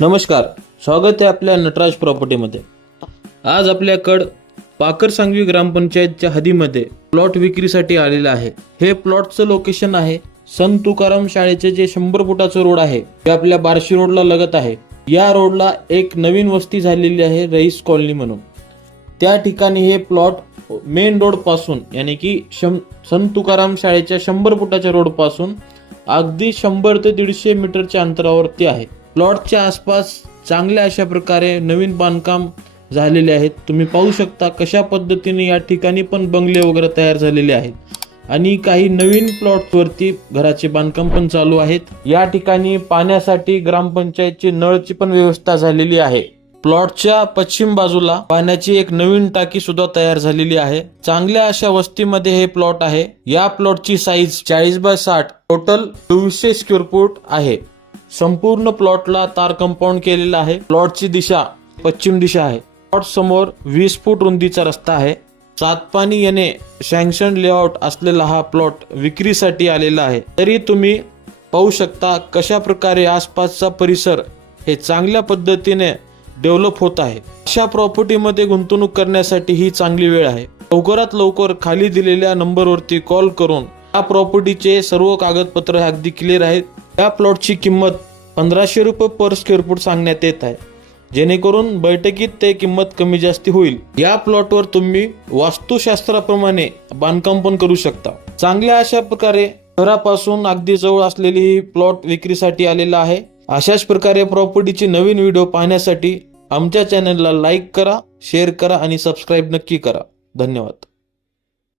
नमस्कार, स्वागत आहे आपल्या नटराज प्रॉपर्टीमध्ये। आज आपल्याकडे पाकरसांगवी ग्रामपंचायतच्या हद्दीमध्ये प्लॉट विक्रीसाठी आलेला आहे। हे प्लॉटचं लोकेशन आहे संत तुकाराम शाळेचे जे 100 फुटाचं रोड आहे ते आपल्या बार्शी रोडला लगत आहे। या रोडला एक नवीन वस्ती झालेली आहे रईस कॉलनी म्हणून। त्या ठिकाणी हे प्लॉट मेन रोड पासून यानी की संत तुकाराम शाळेच्या 100 फुटाच्या रोड पासून अगदी 100 ते 150 मीटरच्या अंतरावरती आहे। प्लॉटच्या आसपास चांगल्या अशा प्रकारे नवीन बांधकाम झालेले आहेत। तुम्ही पाहू शकता कशा पद्धतीने या ठिकाणी पण बंगले वगैरे तयार झालेले आहेत आणि काही नवीन प्लॉटवरती घराचे बांधकाम पण चालू आहेत। या ठिकाणी पाण्यासाठी ग्रामपंचायतची नळची पण व्यवस्था झालेली आहे। प्लॉटच्या पश्चिम बाजूला पाण्याची एक नवीन टाकी सुद्धा तयार झालेली आहे। चांगल्या अशा वस्तीमध्ये हे प्लॉट आहे। या प्लॉटची size 40 by 60 total 200 square foot आहे। संपूर्ण प्लॉटला तार कंपाऊंड केलेला आहे। प्लॉटची दिशा पश्चिम दिशा आहे। प्लॉट समोर 20 फूट रुंदीचा रस्ता आहे। सातपाणी येणे सँक्शन लेआउट असलेला हा प्लॉट विक्रीसाठी आलेला आहे। तरी तुम्ही पाहू शकता कशा प्रकारे आसपासचा परिसर हे चांगल्या पद्धतीने डेव्हलप होत आहे। अशा प्रॉपर्टीमध्ये गुंतवणूक करण्यासाठी ही चांगली वेळ आहे। लवकरात लवकर खाली दिलेल्या नंबरवरती कॉल करून या प्रॉपर्टीचे सर्व कागदपत्र अगदी क्लिअर आहेत। या प्लॉटची किंमत 1500 रुपये पर स्क्वेअर फूट सांगण्यात येत आहे, जेणेकरून बैठकीत ते किंमत कमी जास्ती होईल। या प्लॉटवर तुम्ही वास्तुशास्त्राप्रमाणे बांधकाम पण करू शकता। चांगल्या अशा प्रकारे घरापासून अगदी जवळ असलेली ही प्लॉट विक्रीसाठी आलेला आहे। अशाच प्रकारे प्रॉपर्टीची नवीन व्हिडिओ पाहण्यासाठी आमच्या चॅनलला लाईक करा, शेअर करा आणि सबस्क्राईब नक्की करा। धन्यवाद।